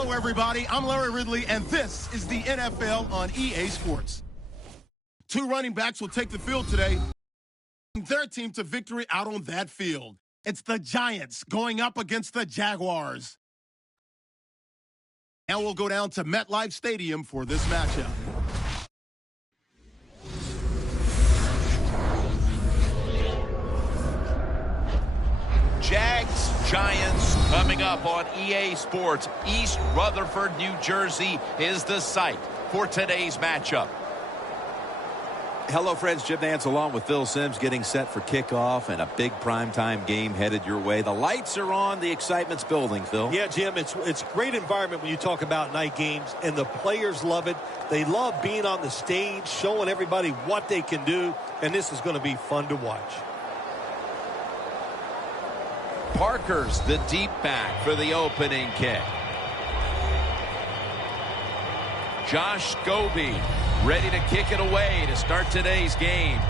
Hello, everybody. I'm Larry Ridley, and this is the NFL on EA Sports. Two running backs will take the field today. Their team to victory out on that field. It's the Giants going up against the Jaguars. And we'll go down to MetLife Stadium for this matchup. Jags, Giants coming up on EA Sports. East Rutherford, New Jersey is the site for today's matchup. Hello, friends. Jim Nantz along with Phil Simms getting set for kickoff and a big primetime game headed your way. The lights are on. The excitement's building, Phil. Yeah, Jim, it's a great environment when you talk about night games, and the players love it. They love being on the stage, showing everybody what they can do, and this is going to be fun to watch. Parker's the deep back for the opening kick. Josh Scobie ready to kick it away to start today's game.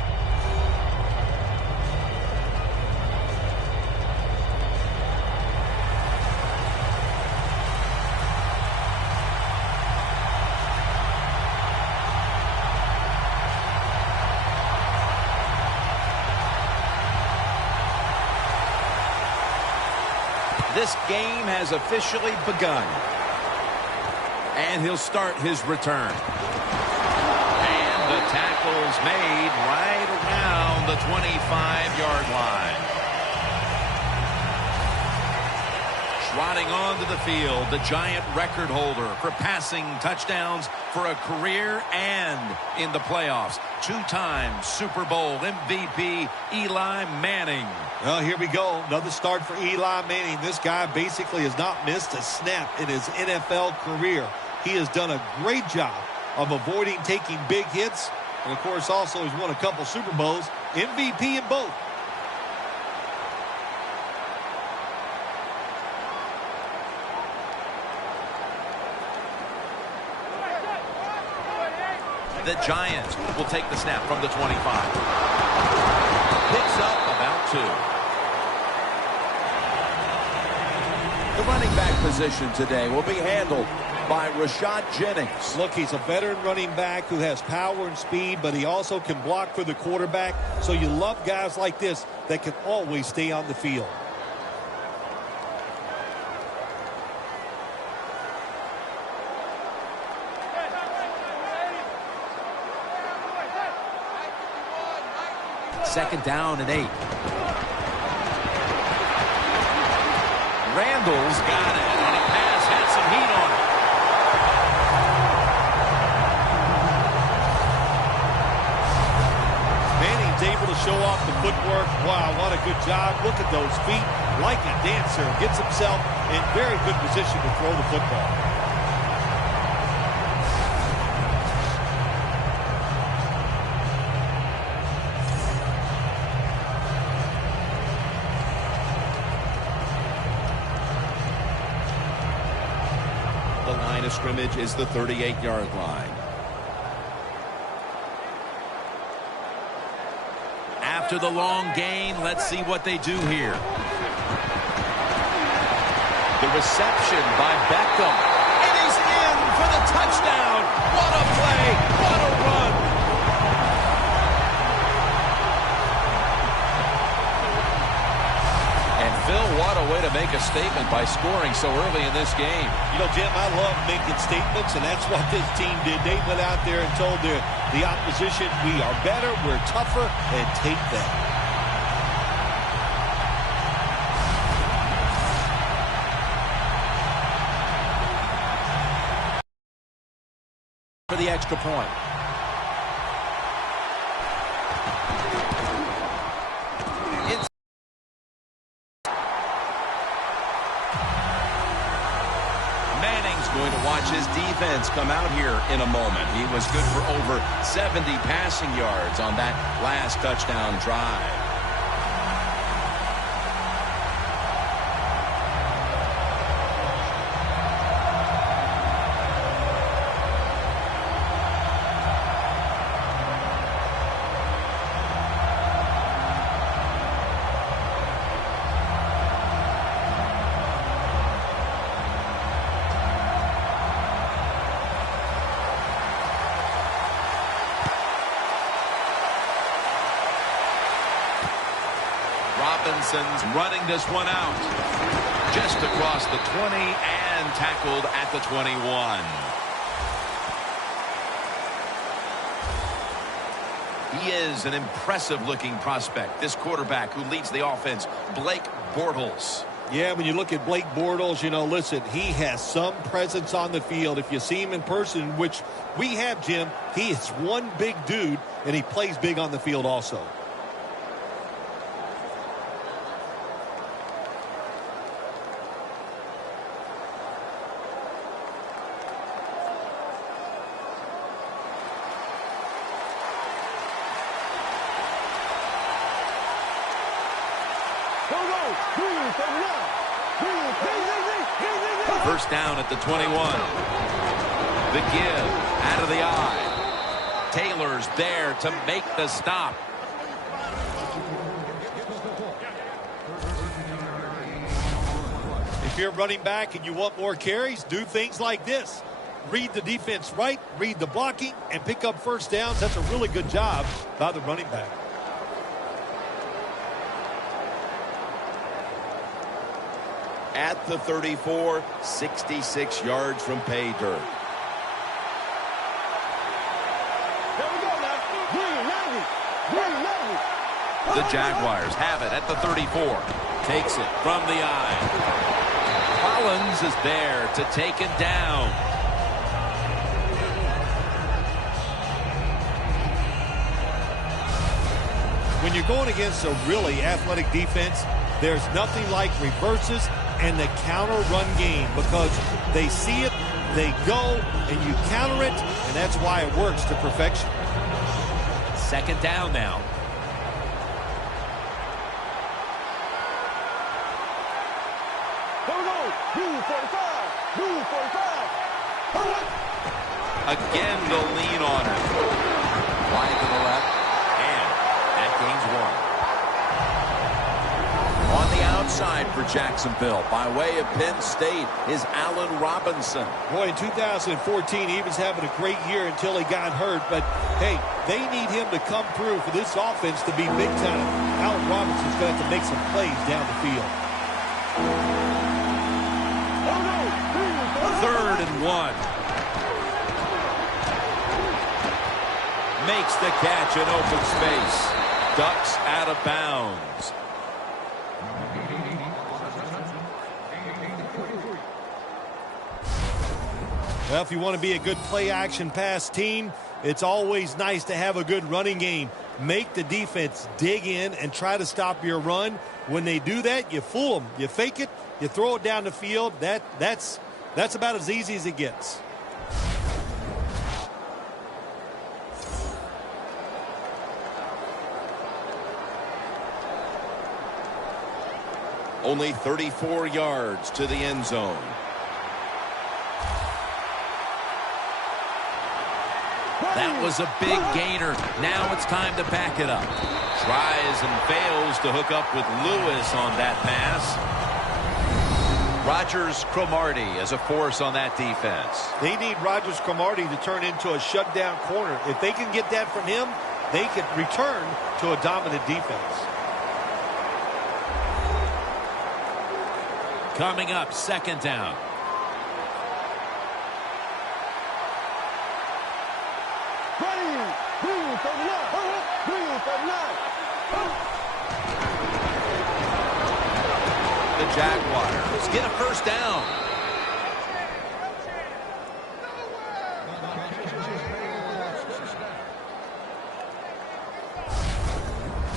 This game has officially begun. And he'll start his return. And the tackle's made right around the 25-yard line. Trotting onto the field, the Giant record holder for passing touchdowns for a career and in the playoffs. Two-time Super Bowl MVP Eli Manning. Well, here we go. Another start for Eli Manning. This guy basically has not missed a snap in his NFL career. He has done a great job of avoiding taking big hits. And, of course, also he's won a couple Super Bowls. MVP in both. The Giants will take the snap from the 25. Picks up about 2. The running back position today will be handled by Rashad Jennings. Look, he's a veteran running back who has power and speed, but he also can block for the quarterback. So you love guys like this that can always stay on the field. Second down and 8. Randall's got it, and a pass had some heat on it. Manning's able to show off the footwork. Wow, what a good job. Look at those feet. Like a dancer. Gets himself in very good position to throw the football. The line of scrimmage is the 38-yard line. After the long gain, let's see what they do here. The reception by Beckham. And he's in for the touchdown. What a play. What a run. And Phil, what a way to make a statement by scoring so early in this game. You know, Jim, I love making statements, and that's what this team did. They went out there and told the opposition, we are better, we're tougher, and take that. For the extra point. Going to watch his defense come out here in a moment. He was good for over 70 passing yards on that last touchdown drive. Robinson's running this one out. Just across the 20 and tackled at the 21. He is an impressive-looking prospect, this quarterback who leads the offense, Blake Bortles. Yeah, when you look at Blake Bortles, you know, listen, he has some presence on the field. If you see him in person, which we have, Jim, he is one big dude, and he plays big on the field also. First down at the 21. The give out of the eye. Taylor's there to make the stop. If you're running back and you want more carries, do things like this. Read the defense right, read the blocking, and pick up first downs. That's a really good job by the running back. At the 34, 66 yards from pay dirt. The Jaguars have it at the 34. Takes it from the eye. Collins is there to take it down. When you're going against a really athletic defense, there's nothing like reverses and the counter run game, because they see it, they go, and you counter it, and that's why it works to perfection. Second down now. Again, the lean on it. Wide to the left, and that gains one. On the outside for Jacksonville, by way of Penn State, is Allen Robinson. Boy, in 2014, he was having a great year until he got hurt. But, hey, they need him to come through for this offense to be big time. Allen Robinson's going to have to make some plays down the field. 3rd and 1. Makes the catch in open space. Ducks out of bounds. Well, if you want to be a good play-action pass team, it's always nice to have a good running game. Make the defense dig in and try to stop your run. When they do that, you fool them. You fake it, you throw it down the field. That's about as easy as it gets. Only 34 yards to the end zone. That was a big gainer. Now it's time to back it up. Tries and fails to hook up with Lewis on that pass. Rodgers Cromartie as a force on that defense. They need Rodgers Cromartie to turn into a shutdown corner. If they can get that from him, they can return to a dominant defense. Coming up, second down. The Jaguars get a first down.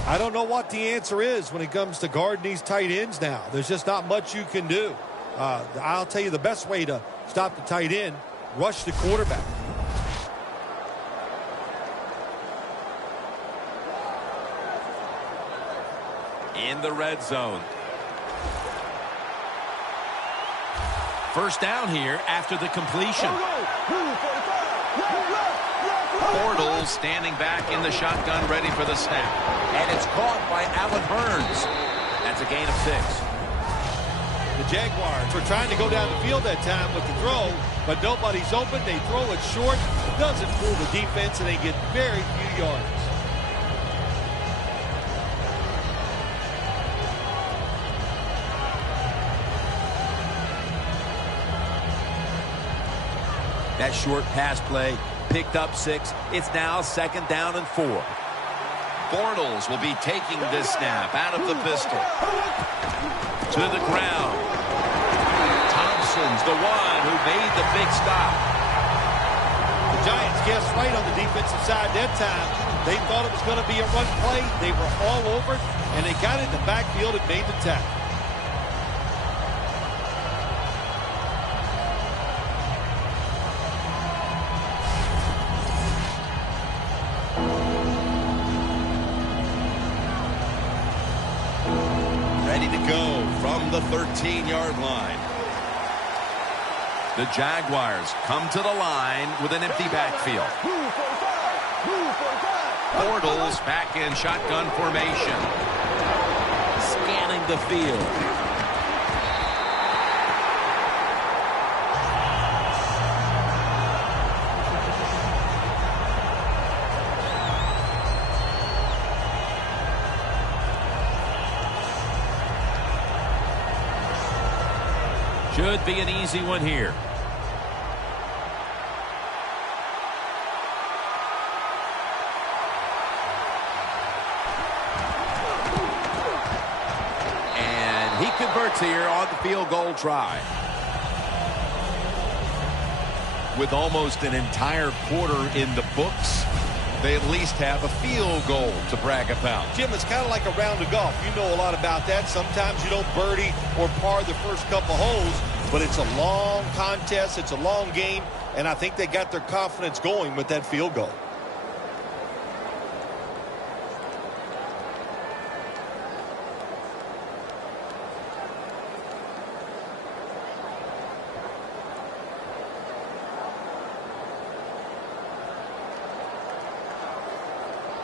I don't know what the answer is when it comes to guarding these tight ends now. There's just not much you can do. I'll tell you the best way to stop the tight end, rush the quarterback. In the red zone. First down here after the completion. Bortles standing back in the shotgun, ready for the snap. And it's caught by Allen Hurns. That's a gain of 6. The Jaguars were trying to go down the field that time with the throw, but nobody's open. They throw it short. It doesn't fool the defense, and they get very few yards. That short pass play picked up 6. It's now 2nd down and 4. Bortles will be taking this snap out of the pistol. To the ground. Thompson's the one who made the big stop. The Giants guessed right on the defensive side that time. They thought it was going to be a run play. They were all over it, and they got in the backfield and made the tackle. Ready to go from the 13-yard line. The Jaguars come to the line with an empty backfield. Bortles back in shotgun formation. Scanning the field. Should be an easy one here. And he converts here on the field goal try. With almost an entire quarter in the books, they at least have a field goal to brag about. Jim, it's kind of like a round of golf. You know a lot about that. Sometimes you don't birdie or par the first couple holes, but it's a long contest. It's a long game, and I think they got their confidence going with that field goal.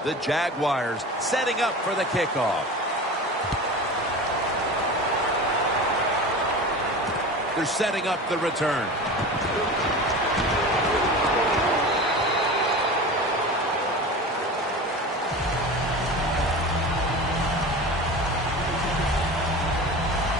The Jaguars setting up for the kickoff. They're setting up the return.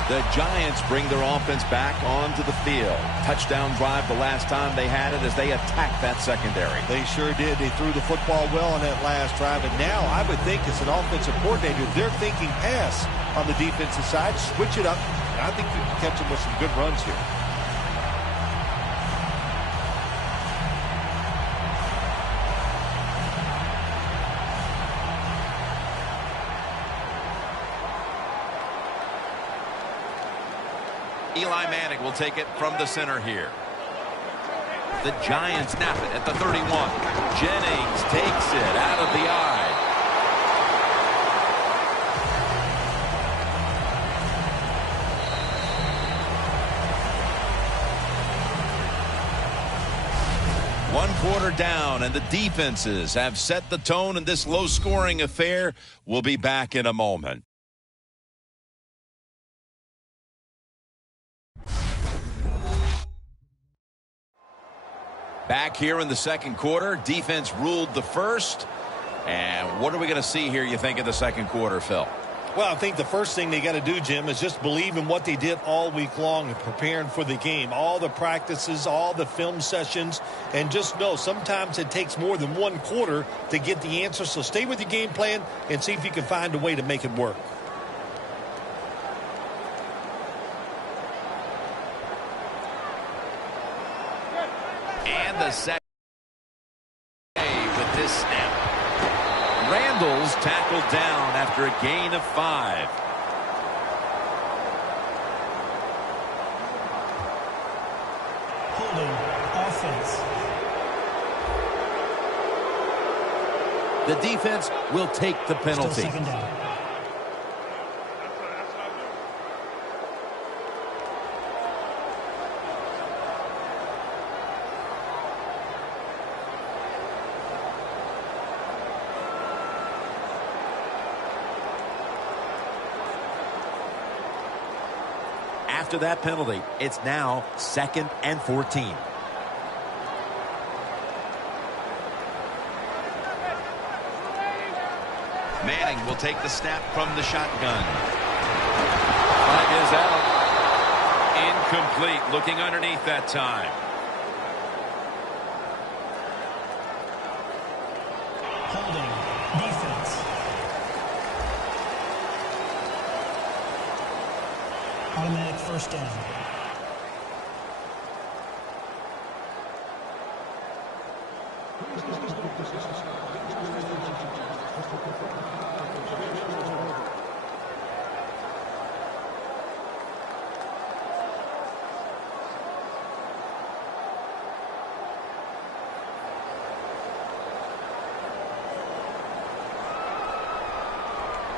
The Giants bring their offense back onto the field. Touchdown drive the last time they had it as they attacked that secondary. They sure did. They threw the football well on that last drive. And now I would think as an offensive coordinator, they're thinking pass on the defensive side. Switch it up. And I think you can catch them with some good runs here. Eli Manning will take it from the center here. The Giants snap it at the 31. Jennings takes it out of the eye. One quarter down, and the defenses have set the tone in this low-scoring affair. We'll be back in a moment. Back here in the second quarter, defense ruled the first. And what are we going to see here, you think, in the second quarter, Phil? Well, I think the first thing they got to do, Jim, is just believe in what they did all week long and preparing for the game. All the practices, all the film sessions, and just know sometimes it takes more than one quarter to get the answer. So stay with your game plan and see if you can find a way to make it work. And the second with this snap. Randall's tackled down after a gain of 5. Holding offense. The defense will take the penalty. Still second down. After that penalty, it's now 2nd and 14. Manning will take the snap from the shotgun. Flag is out. Incomplete. Looking underneath that time. first down.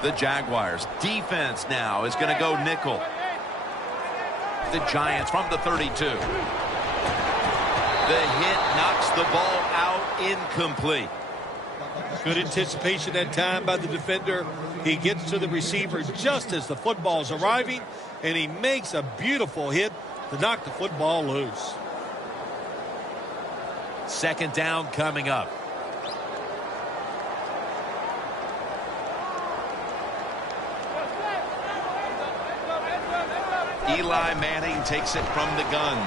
The Jaguars defense now is going to go nickel. The Giants from the 32. The hit knocks the ball out, incomplete. Good anticipation that time by the defender. He gets to the receiver just as the football's arriving, and he makes a beautiful hit to knock the football loose. Second down coming up. Eli Manning takes it from the gun.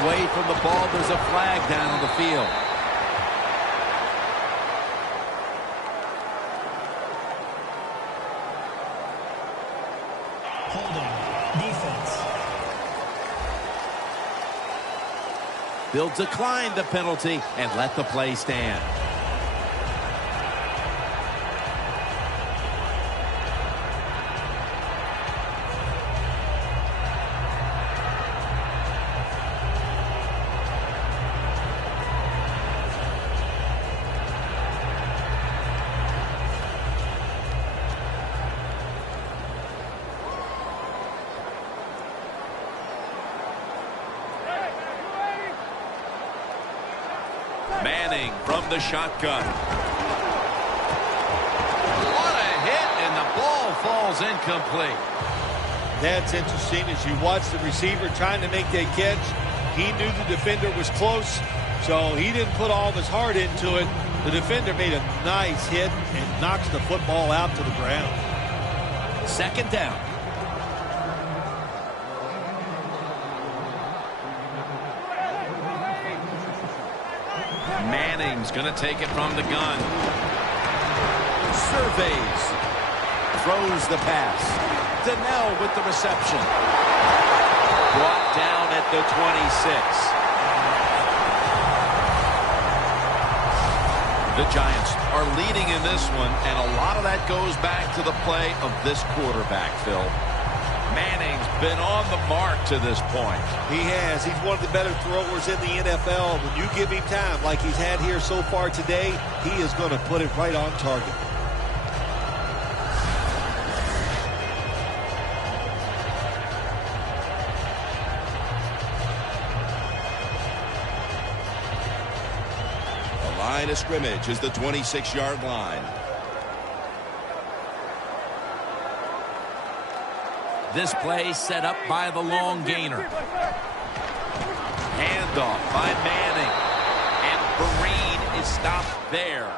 Away from the ball, there's a flag down on the field. Holding. Defense. They'll decline the penalty and let the play stand. Manning from the shotgun. What a hit, and the ball falls incomplete. That's interesting. As you watch the receiver trying to make that catch, he knew the defender was close, so he didn't put all of his heart into it. The defender made a nice hit and knocks the football out to the ground. Second down. Manning's going to take it from the gun. Surveys. Throws the pass. Donnell with the reception. Brought down at the 26. The Giants are leading in this one, and a lot of that goes back to the play of this quarterback, Phil. Manning's been on the mark to this point. He has. He's one of the better throwers in the NFL. When you give him time like he's had here so far today, he is going to put it right on target. The line of scrimmage is the 26-yard line. This play set up by the long gainer. Handoff by Manning. And Vereen is stopped there.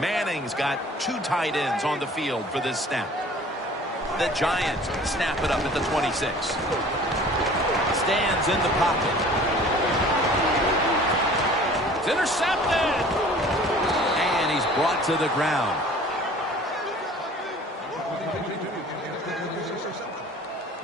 Manning's got two tight ends on the field for this snap. The Giants snap it up at the 26. Stands in the pocket. It's intercepted. And he's brought to the ground.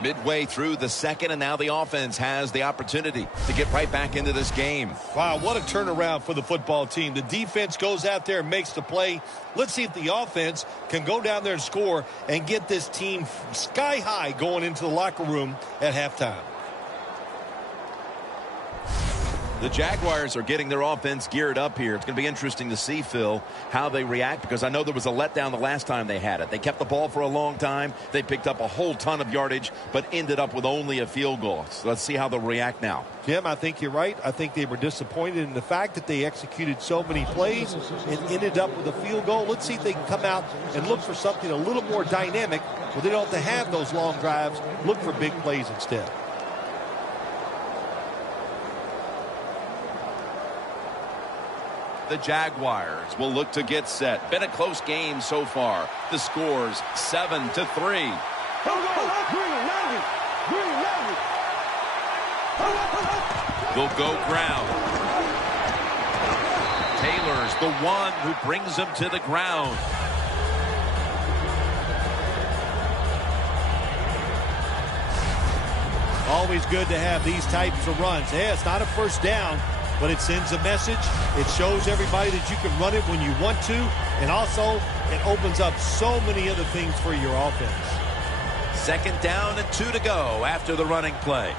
Midway through the second, and now the offense has the opportunity to get right back into this game. Wow, what a turnaround for the football team. The defense goes out there and makes the play. Let's see if the offense can go down there and score and get this team sky high going into the locker room at halftime. The Jaguars are getting their offense geared up here. It's going to be interesting to see, Phil, how they react, because I know there was a letdown the last time they had it. They kept the ball for a long time. They picked up a whole ton of yardage, but ended up with only a field goal. So let's see how they'll react now. Jim, I think you're right. I think they were disappointed in the fact that they executed so many plays and ended up with a field goal. Let's see if they can come out and look for something a little more dynamic where they don't have to have those long drives. Look for big plays instead. The Jaguars will look to get set. Been a close game so far. The score's 7-3. They'll go ground. Taylor's the one who brings them to the ground. Always good to have these types of runs. Yeah, it's not a first down, but it sends a message. It shows everybody that you can run it when you want to, and also it opens up so many other things for your offense. 2nd down and 2 to go after the running play.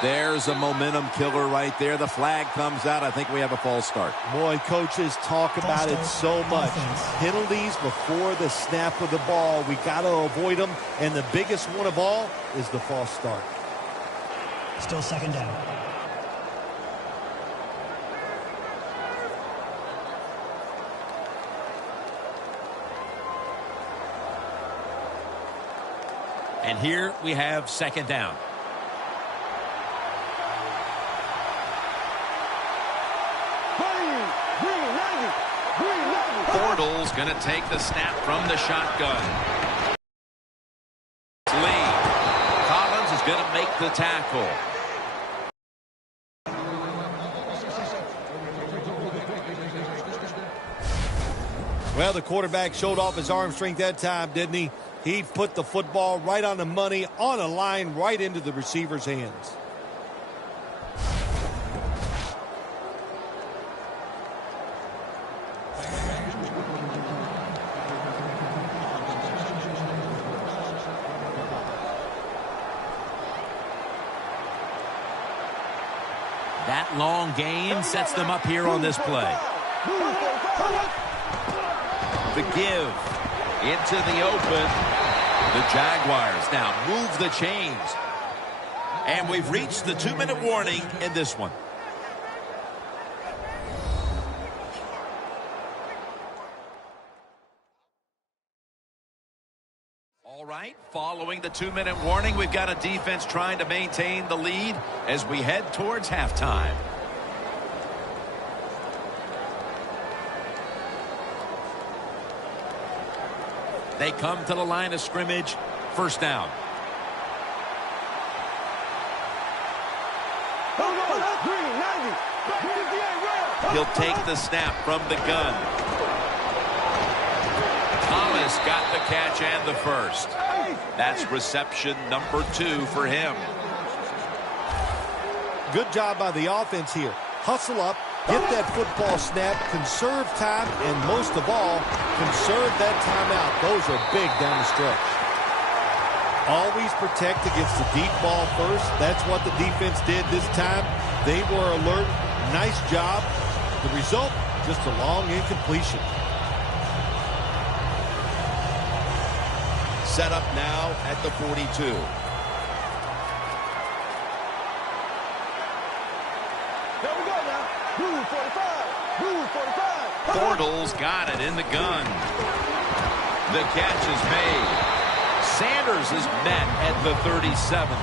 There's a momentum killer right there. The flag comes out. I think we have a false start. Boy, coaches talk about it so much. Penalties before the snap of the ball. We got to avoid them. And the biggest one of all is the false start. Still 2nd down. And here we have 2nd down. Bortles going to take the snap from the shotgun. Lee. Collins is going to make the tackle. Well, the quarterback showed off his arm strength that time, didn't he? He put the football right on the money, on a line, right into the receiver's hands. That long gain sets them up here on this play. The give into the open. The Jaguars now move the chains. And we've reached the 2-minute warning in this one. All right, following the 2-minute warning, we've got a defense trying to maintain the lead as we head towards halftime. They come to the line of scrimmage. 1st down. He'll take the snap from the gun. Thomas got the catch and the first. That's reception number 2 for him. Good job by the offense here. Hustle up, get that football snap, conserve time, and most of all, conserve that timeout. Those are big down the stretch. Always protect against the deep ball first. That's what the defense did this time. They were alert. Nice job. The result, just a long incompletion. Set up now at the 42. Bortles got it in the gun. The catch is made. Sanders is met at the 37.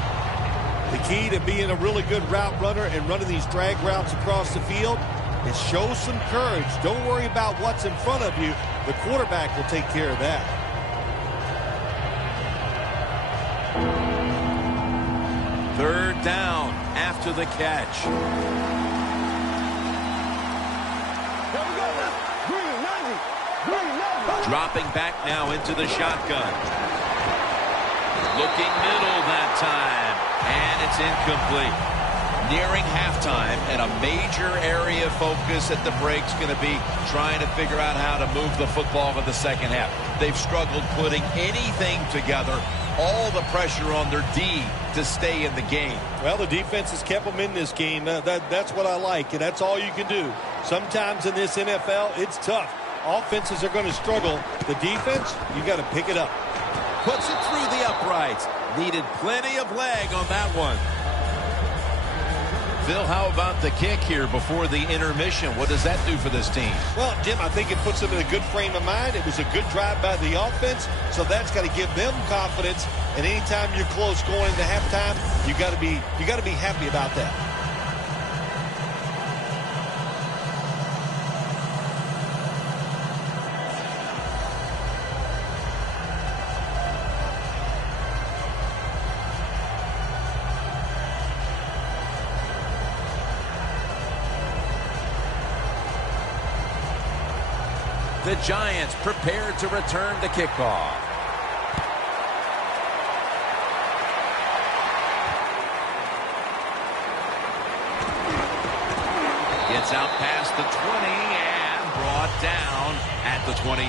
The key to being a really good route runner and running these drag routes across the field is show some courage. Don't worry about what's in front of you. The quarterback will take care of that. Third down after the catch. Dropping back now into the shotgun. Looking middle that time. And it's incomplete. Nearing halftime, and a major area of focus at the break is going to be trying to figure out how to move the football in the second half. They've struggled putting anything together. All the pressure on their D to stay in the game. Well, the defense has kept them in this game. That's what I like, and that's all you can do. Sometimes in this NFL, it's tough. Offenses are going to struggle. The defense, you got to pick it up. Puts it through the uprights. Needed plenty of leg on that one. Phil, how about the kick here before the intermission? What does that do for this team? Well, Jim, I think it puts them in a good frame of mind. It was a good drive by the offense, so that's got to give them confidence. And anytime you're close going into halftime, you got to be happy about that. The Giants prepared to return the kickoff. Gets out past the 20 and brought down at the 24.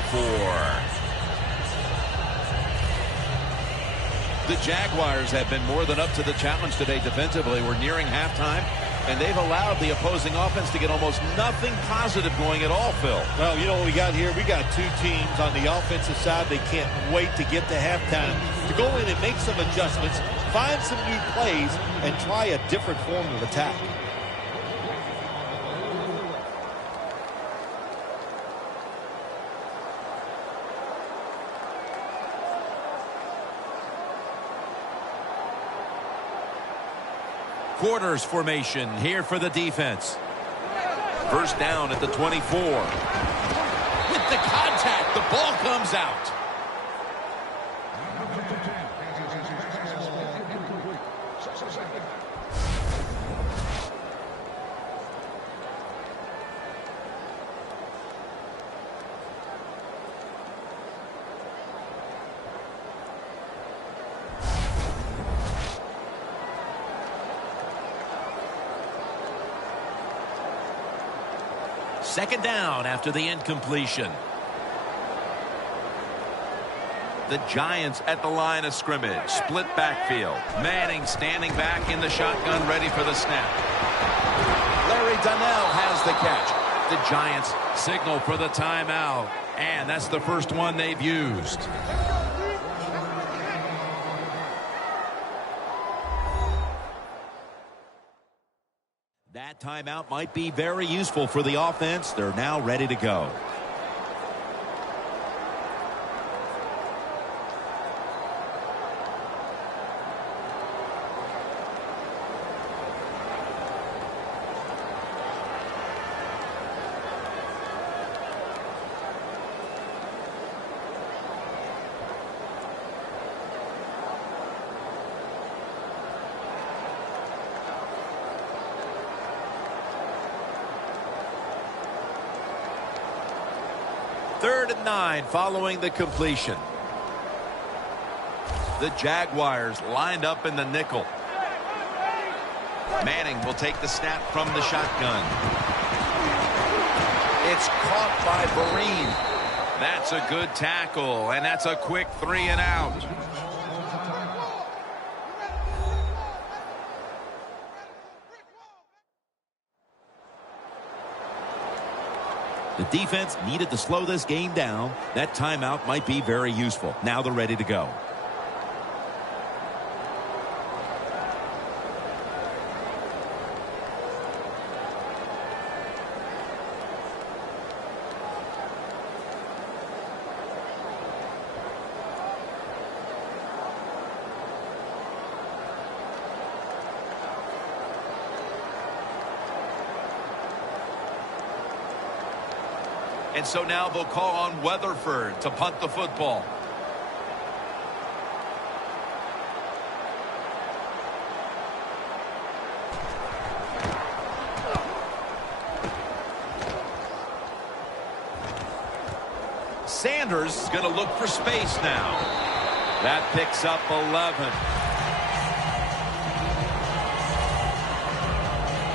The Jaguars have been more than up to the challenge today defensively. We're nearing halftime, and they've allowed the opposing offense to get almost nothing positive going at all, Phil. Well, you know what we got here? We got two teams on the offensive side. They can't wait to get to halftime to go in and make some adjustments, find some new plays, and try a different form of attack. Quarters formation here for the defense. First down at the 24. With the contact, the ball comes out. Second down after the incompletion. The Giants at the line of scrimmage. Split backfield. Manning standing back in the shotgun, ready for the snap. Larry Donnell has the catch. The Giants signal for the timeout. And that's the first one they've used. That timeout might be very useful for the offense. They're now ready to go. Third and 9 following the completion. The Jaguars lined up in the nickel. Manning will take the snap from the shotgun. It's caught by Vereen. That's a good tackle, and that's a quick 3 and out. The defense needed to slow this game down. That timeout might be very useful. Now they're ready to go. And so now they'll call on Weatherford to punt the football. Sanders is going to look for space now. That picks up 11.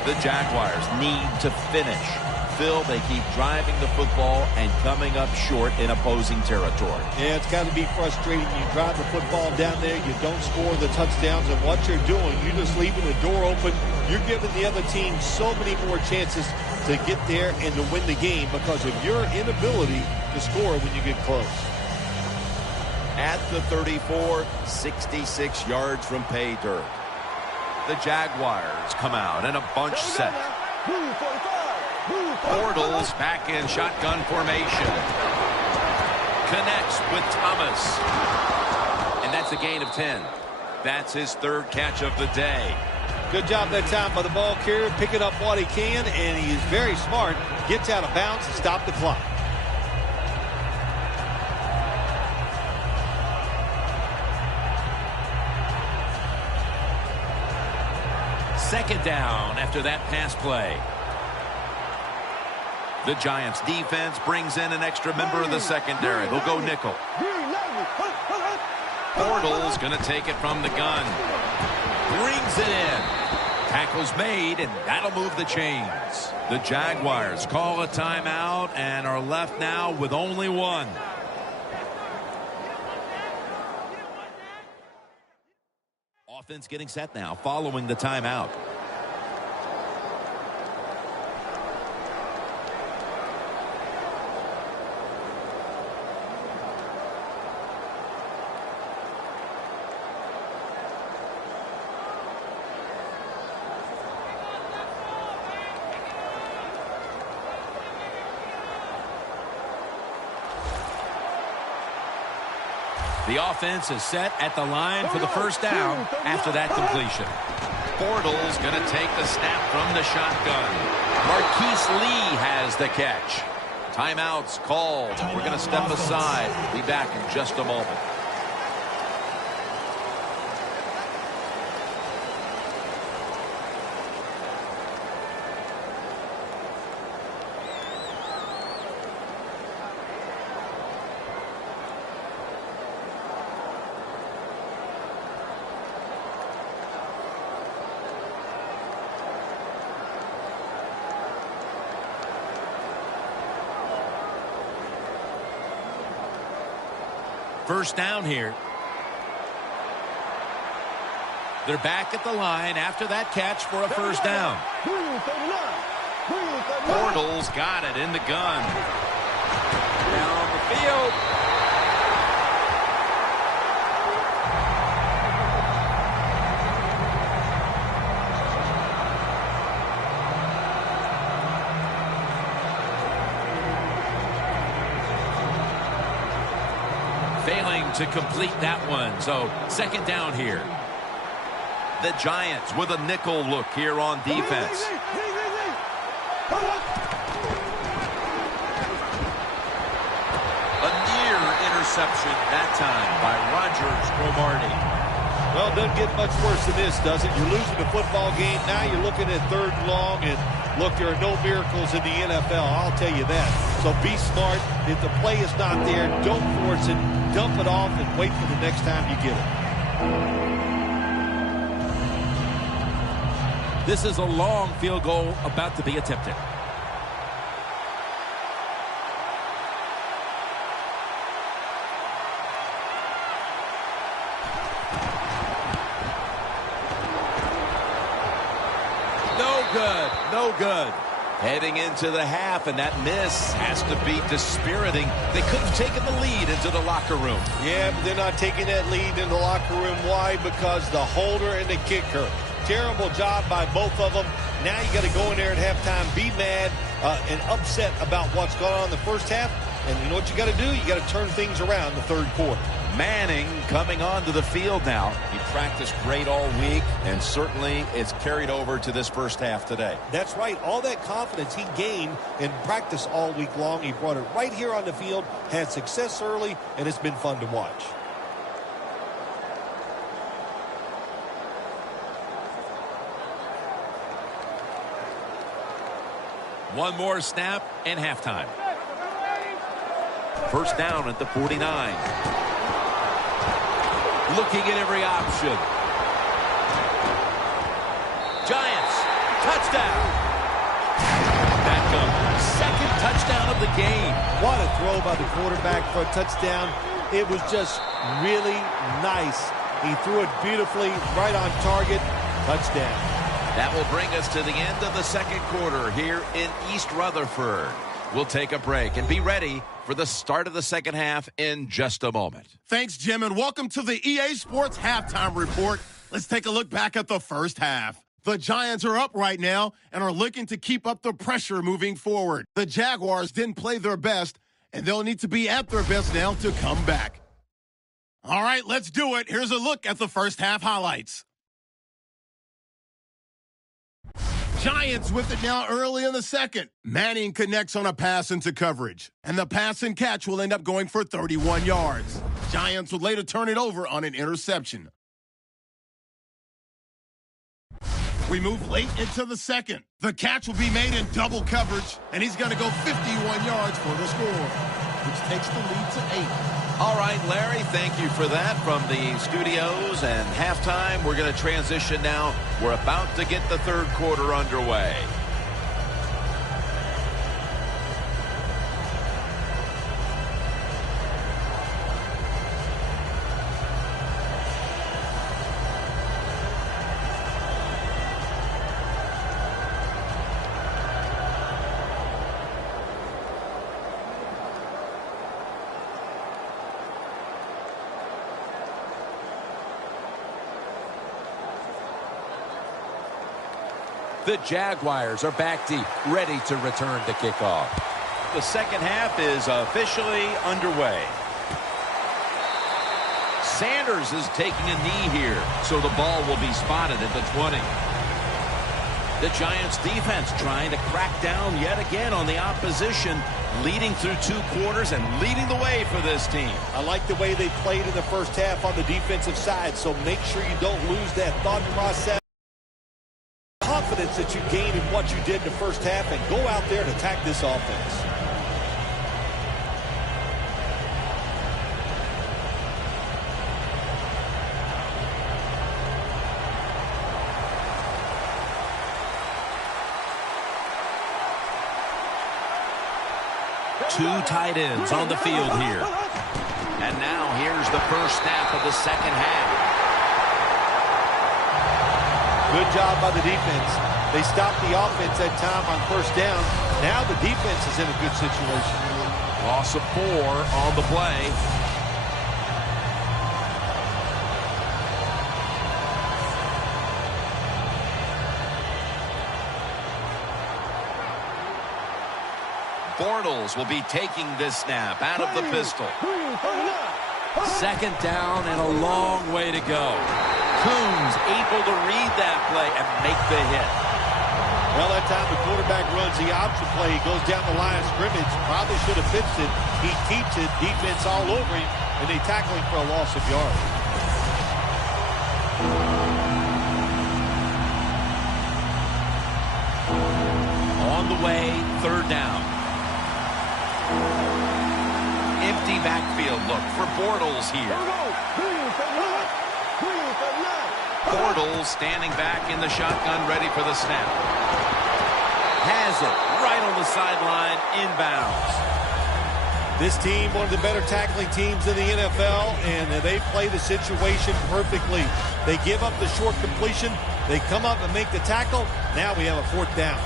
The Jaguars need to finish. Phil, they keep driving the football and coming up short in opposing territory. Yeah, it's got to be frustrating. You drive the football down there, you don't score the touchdowns, and what you're doing, you're just leaving the door open. You're giving the other team so many more chances to get there and to win the game because of your inability to score when you get close. At the 34, 66 yards from pay dirt. The Jaguars come out in a bunch set. Bortles back in shotgun formation. Connects with Thomas. And that's a gain of 10. That's his third catch of the day. Good job that time by the ball carrier, picking up what he can, and he is very smart. Gets out of bounds and stop the clock. Second down after that pass play. The Giants defense brings in an extra member of the secondary. They'll go nickel. Bortles going to take it from the gun. Brings it in. Tackle's made, and that'll move the chains. The Jaguars call a timeout and are left now with only one. Offense getting set now following the timeout. The offense is set at the line for the first down after that completion. Bortles going to take the snap from the shotgun. Marquise Lee has the catch. Timeout's called. We're going to step aside. Be back in just a moment. First down here. They're back at the line after that catch for a first down. Bortles got it in the gun. Down the field. Failing to complete that one. So second down here. The Giants with a nickel look here on defense. A near interception that time by Rogers Cromartie. Well, it doesn't get much worse than this, does it? You're losing the football game. Now you're looking at third and long, and look, there are no miracles in the NFL. I'll tell you that. So be smart. If the play is not there, don't force it. Dump it off and wait for the next time you get it. This is a long field goal about to be attempted. No good. No good. Heading into the half, and that miss has to be dispiriting. They could have taken the lead into the locker room. Yeah, but they're not taking that lead in the locker room. Why? Because the holder and the kicker. Terrible job by both of them. Now you got to go in there at halftime, be mad and upset about what's going on in the first half. And you know what you got to do? You got to turn things around in the third quarter. Manning coming onto the field now. He practiced great all week, and certainly it's carried over to this first half today. That's right. All that confidence he gained in practice all week long, he brought it right here on the field, had success early, and it's been fun to watch. One more snap and halftime. First down at the 49. Looking at every option. Giants, touchdown. Beckham, second touchdown of the game. What a throw by the quarterback for a touchdown. It was just really nice. He threw it beautifully, right on target. Touchdown. That will bring us to the end of the second quarter here in East Rutherford. We'll take a break and be ready for the start of the second half in just a moment. Thanks, Jim, and welcome to the EA Sports Halftime Report. Let's take a look back at the first half. The Giants are up right now and are looking to keep up the pressure moving forward. The Jaguars didn't play their best, and they'll need to be at their best now to come back. All right, let's do it. Here's a look at the first half highlights. Giants with it now early in the second. Manning connects on a pass into coverage, and the pass and catch will end up going for 31 yards. Giants will later turn it over on an interception. We move late into the second. The catch will be made in double coverage, and he's going to go 51 yards for the score, which takes the lead to 8. All right, Larry, thank you for that from the studios and halftime. We're going to transition now. We're about to get the third quarter underway. The Jaguars are back deep, ready to return to kickoff. The second half is officially underway. Sanders is taking a knee here, so the ball will be spotted at the 20. The Giants defense trying to crack down yet again on the opposition, leading through 2 quarters and leading the way for this team. I like the way they played in the first half on the defensive side, so make sure you don't lose that thought process. Confidence that you gained in what you did in the first half, and go out there and attack this offense. Two tight ends on the field here. And now here's the first snap of the second half. Good job by the defense. They stopped the offense that time on first down. Now the defense is in a good situation. Loss of 4 on the play. Bortles will be taking this snap out of the pistol. Second down and a long way to go. Coons able to read that play and make the hit. Well, that time the quarterback runs the option play. He goes down the line of scrimmage. Probably should have pitched it. He keeps it. Defense all over him, and they tackle him for a loss of yards. On the way, third down. Empty backfield look for Bortles here. Bortles standing back in the shotgun, ready for the snap. Has it right on the sideline, inbounds. This team, one of the better tackling teams in the NFL, and they play the situation perfectly. They give up the short completion. They come up and make the tackle. Now we have a fourth down.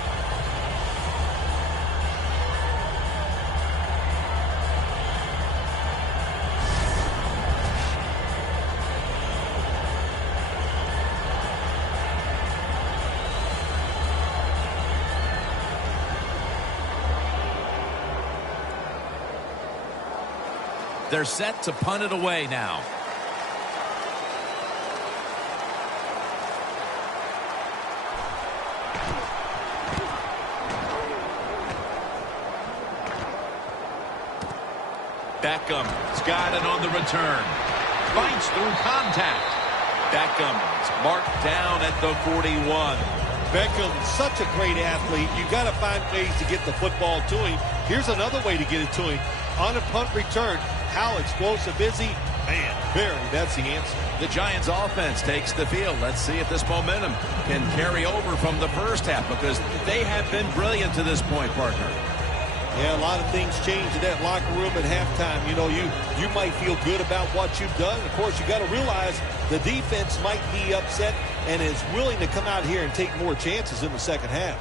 They're set to punt it away now. Beckham's got it on the return. Fights through contact. Beckham's marked down at the 41. Beckham, such a great athlete. You got to find ways to get the football to him. Here's another way to get it to him. On a punt return, how explosive is he? Man, that's the answer. The Giants offense takes the field. Let's see if this momentum can carry over from the first half, because they have been brilliant to this point, partner. Yeah, a lot of things change in that locker room at halftime. You know, you might feel good about what you've done. Of course, you got to realize the defense might be upset and is willing to come out here and take more chances in the second half.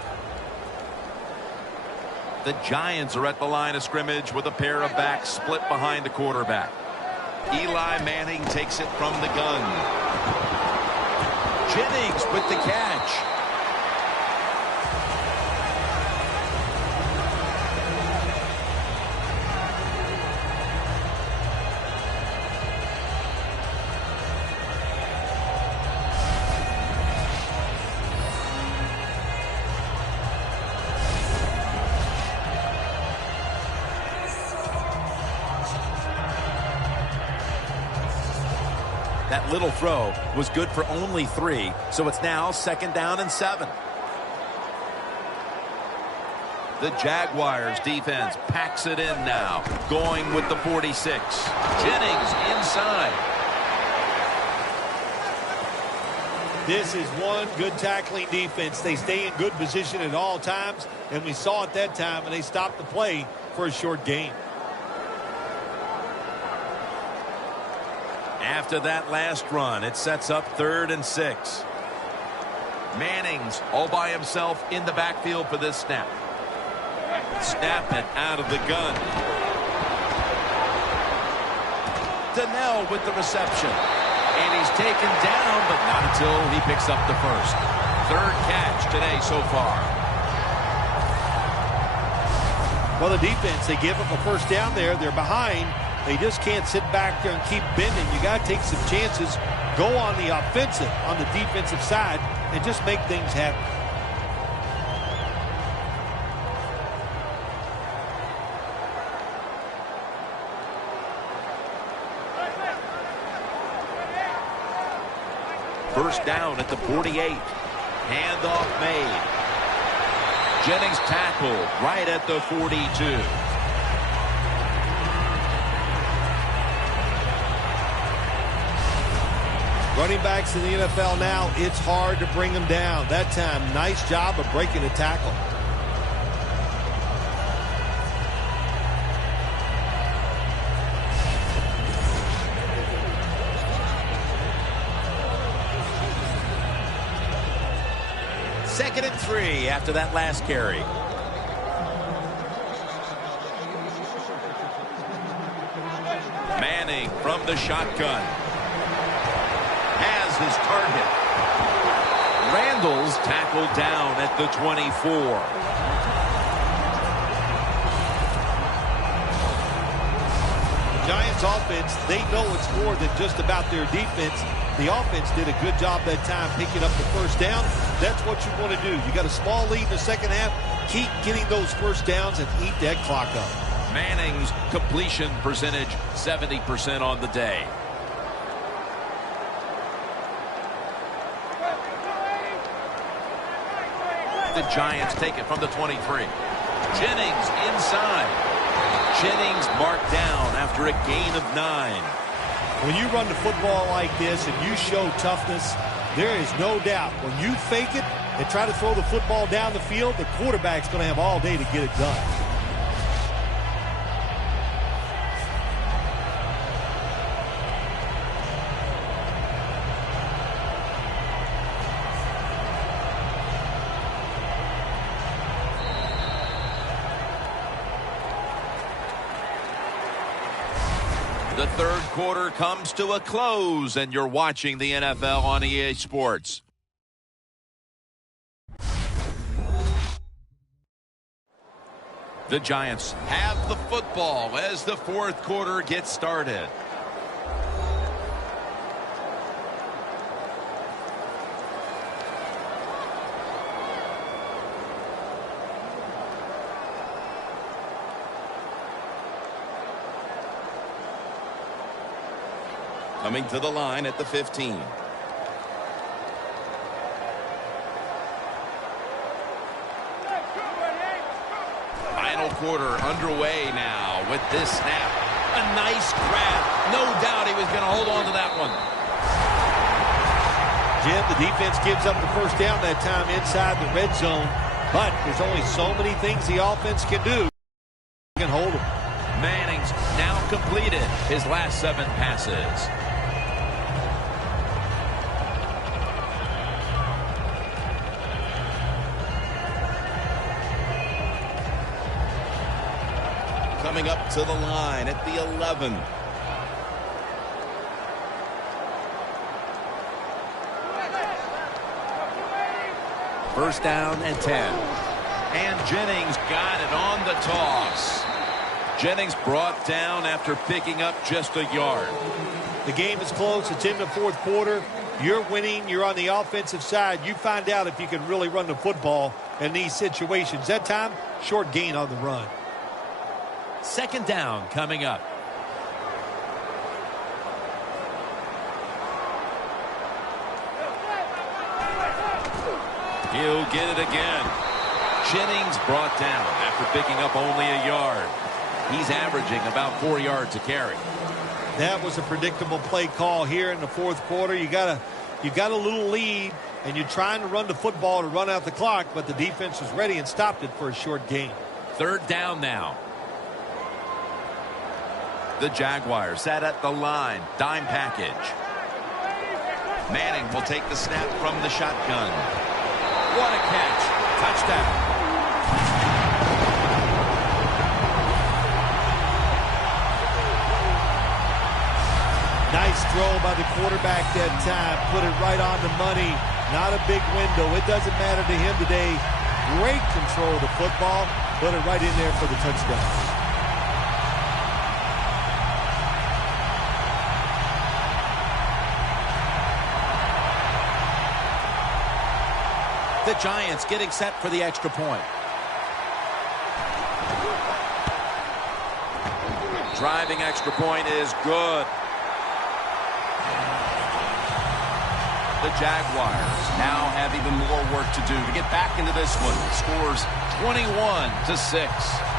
The Giants are at the line of scrimmage with a pair of backs split behind the quarterback. Eli Manning takes it from the gun. Jennings with the catch. That little throw was good for only 3, so it's now 2nd down and 7. The Jaguars defense packs it in now, going with the 46. Jennings inside. This is one good tackling defense. They stay in good position at all times, and we saw it that time, and they stopped the play for a short gain. After that last run, it sets up 3rd and 6. Manning's all by himself in the backfield for this snap. Snap it out of the gun. Donnell with the reception. And he's taken down, but not until he picks up the first. 3rd catch today so far. Well, the defense, they give up a first down there. They're behind. They just can't sit back there and keep bending. You got to take some chances, go on the offensive, on the defensive side, and just make things happen. First down at the 48. Handoff made. Jennings tackled right at the 42. Running backs in the NFL now, it's hard to bring them down. That time, nice job of breaking the tackle. Second and 3 after that last carry. Manning from the shotgun. Has his target. Randall's tackled down at the 24. Giants offense, they know it's more than just about their defense. The offense did a good job that time picking up the first down. That's what you want to do. You got a small lead in the second half. Keep getting those first downs and eat that clock up. Manning's completion percentage 70% on the day. The Giants take it from the 23. Jennings inside. Jennings marked down after a gain of 9. When you run the football like this and you show toughness, there is no doubt when you fake it and try to throw the football down the field, the quarterback's going to have all day to get it done. The third quarter comes to a close, and you're watching the NFL on EA Sports. The Giants have the football as the fourth quarter gets started. Coming to the line at the 15. Final quarter underway now with this snap. A nice grab. No doubt he was going to hold on to that one. Jim, the defense gives up the first down that time inside the red zone, but there's only so many things the offense can do. You can hold them. Manning's now completed his last 7 passes. Coming up to the line at the 11. First down and 10. And Jennings got it on the toss. Jennings brought down after picking up just a yard. The game is close. It's in the fourth quarter. You're winning. You're on the offensive side. You find out if you can really run the football in these situations. That time, short gain on the run. Second down coming up. He'll get it again. Jennings brought down after picking up only a yard. He's averaging about 4 yards a carry. That was a predictable play call here in the fourth quarter. You got a little lead, and you're trying to run the football to run out the clock, but the defense was ready and stopped it for a short gain. Third down now. The Jaguars sat at the line. Dime package. Manning will take the snap from the shotgun. What a catch. Touchdown. Nice throw by the quarterback that time. Put it right on the money. Not a big window. It doesn't matter to him today. Great control of the football. Put it right in there for the touchdown. The Giants getting set for the extra point. Driving extra point is good. The Jaguars now have even more work to do to get back into this one. Scores 21-6.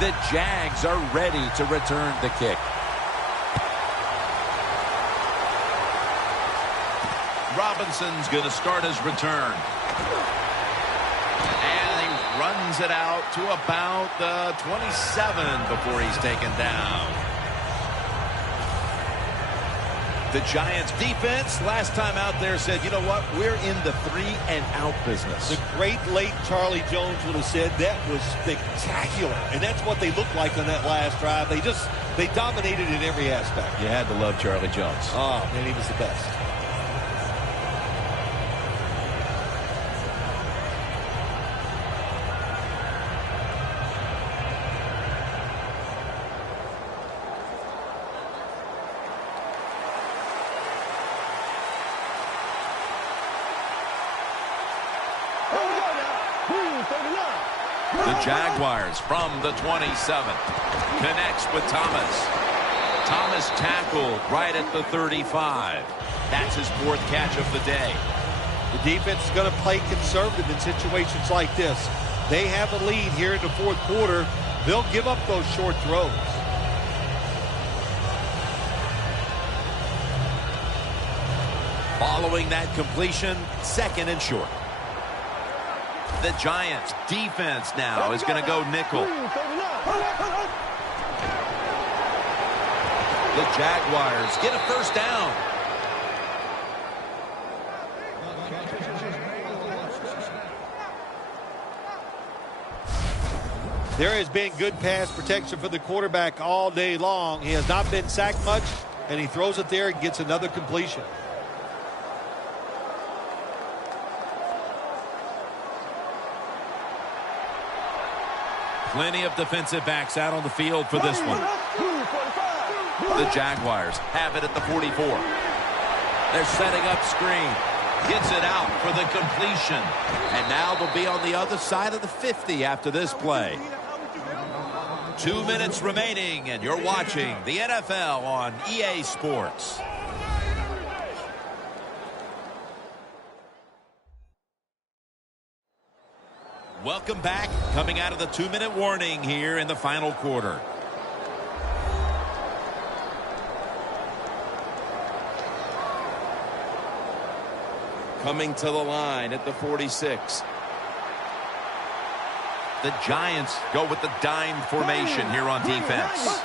The Jags are ready to return the kick. Robinson's going to start his return. And he runs it out to about the 27 before he's taken down. The Giants defense last time out there said, you know what, we're in the 3-and-out business. The great late Charlie Jones would have said that was spectacular. And that's what they looked like on that last drive. They dominated in every aspect. You had to love Charlie Jones. Oh, man, he was the best. The Jaguars from the 27. Connects with Thomas. Thomas tackled right at the 35. That's his fourth catch of the day. The defense is going to play conservative in situations like this. They have a lead here in the fourth quarter. They'll give up those short throws. Following that completion, second and short. The Giants defense now is going to go nickel. The Jaguars get a first down. There has been good pass protection for the quarterback all day long. He has not been sacked much, and he throws it there and gets another completion. Plenty of defensive backs out on the field for this one. The Jaguars have it at the 44. They're setting up screen. Gets it out for the completion. And now they'll be on the other side of the 50 after this play. 2 minutes remaining, and you're watching the NFL on EA Sports. Welcome back. Coming out of the 2-minute warning here in the final quarter. coming to the line at the 46. The Giants go with the dime formation here on defense.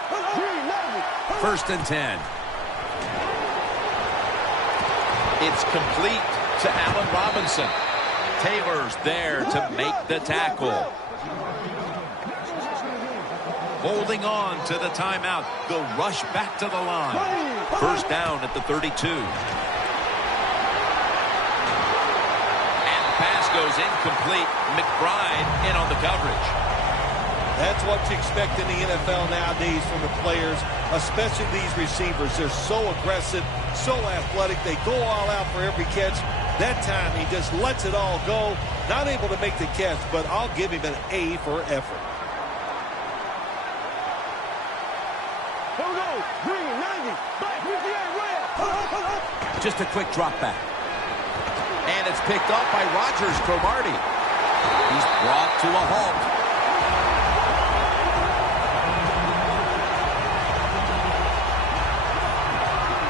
1st and 10. It's complete to Allen Robinson. Taylor's there to make the tackle. Holding on to the timeout. They'll rush back to the line. 1st down at the 32. And the pass goes incomplete. McBride in on the coverage. That's what you expect in the NFL nowadays from the players, especially these receivers. They're so aggressive, so athletic. They go all out for every catch. That time he just lets it all go. Not able to make the catch, but I'll give him an A for effort. Here we go. Green, 90. Black, red. Just a quick drop back. And it's picked up by Rogers Cromartie. He's brought to a halt.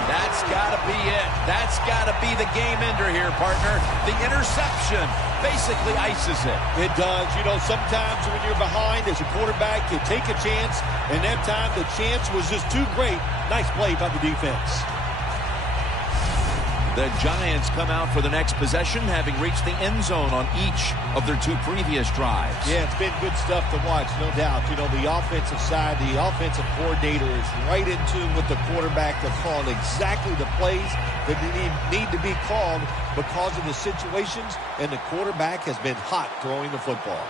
That's got to be it. That's got to be the game ender here, partner. The interception basically ices it. It does. You know, sometimes when you're behind as a quarterback, you take a chance, and that time the chance was just too great. Nice play by the defense. The Giants come out for the next possession, having reached the end zone on each of their 2 previous drives. Yeah, it's been good stuff to watch, no doubt. You know, the offensive side, the offensive coordinator is right in tune with the quarterback. They're calling exactly the plays that need to be called because of the situations, and the quarterback has been hot throwing the football.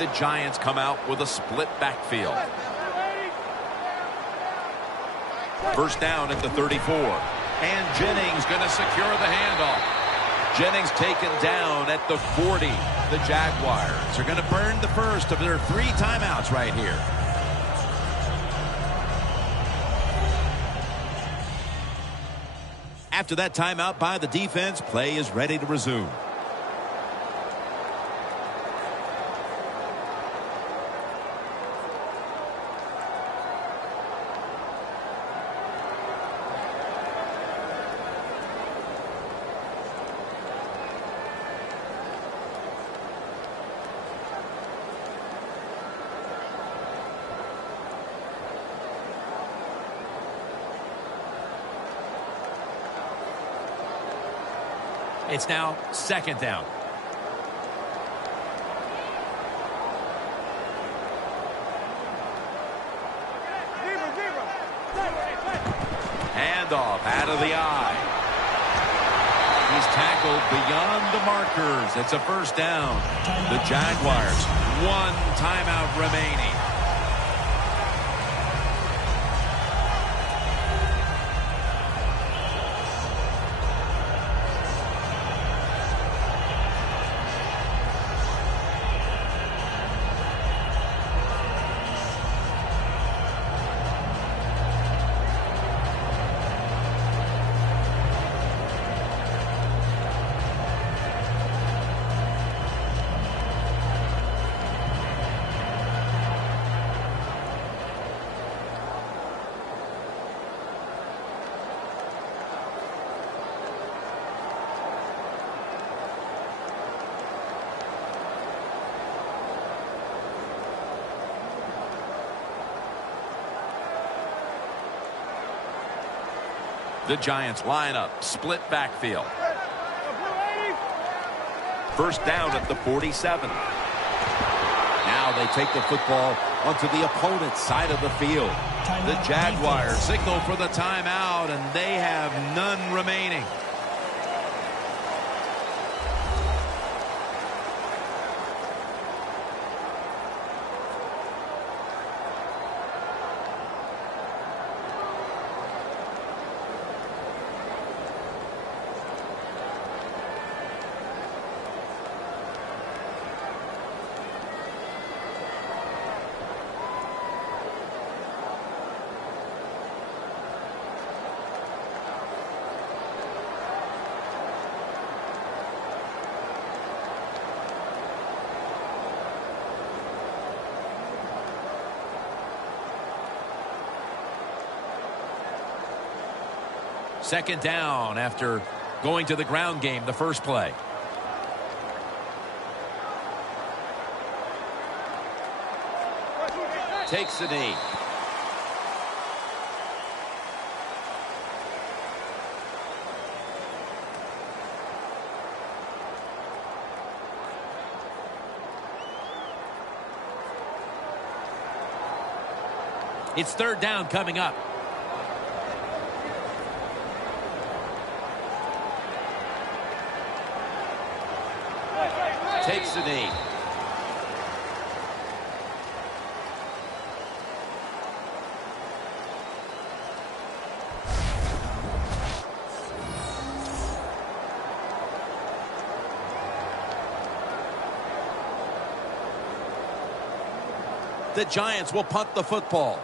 The Giants come out with a split backfield. 1st down at the 34. And Jennings going to secure the handoff. Jennings taken down at the 40. The Jaguars are going to burn the first of their 3 timeouts right here. After that timeout by the defense, play is ready to resume. It's now 2nd down. Handoff out of the eye. He's tackled beyond the markers. It's a 1st down. The Jaguars, 1 timeout remaining. The Giants line up, split backfield. 1st down at the 47. Now they take the football onto the opponent's side of the field. The Jaguars signal for the timeout, and they have none remaining. Second down after going to the ground game the first play. Takes the knee. It's third down coming up. Takes the knee. The Giants will punt the football.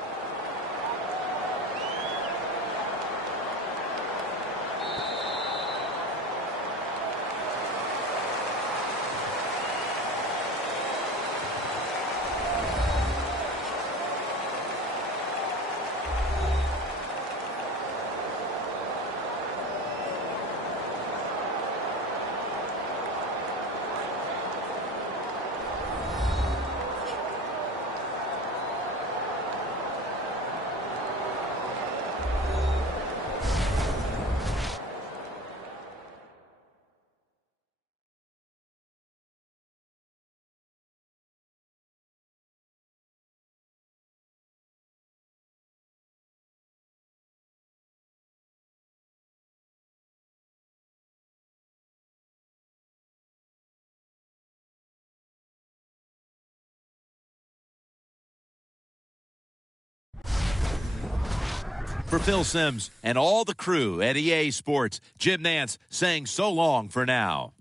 For Phil Simms and all the crew at EA Sports, Jim Nantz saying so long for now.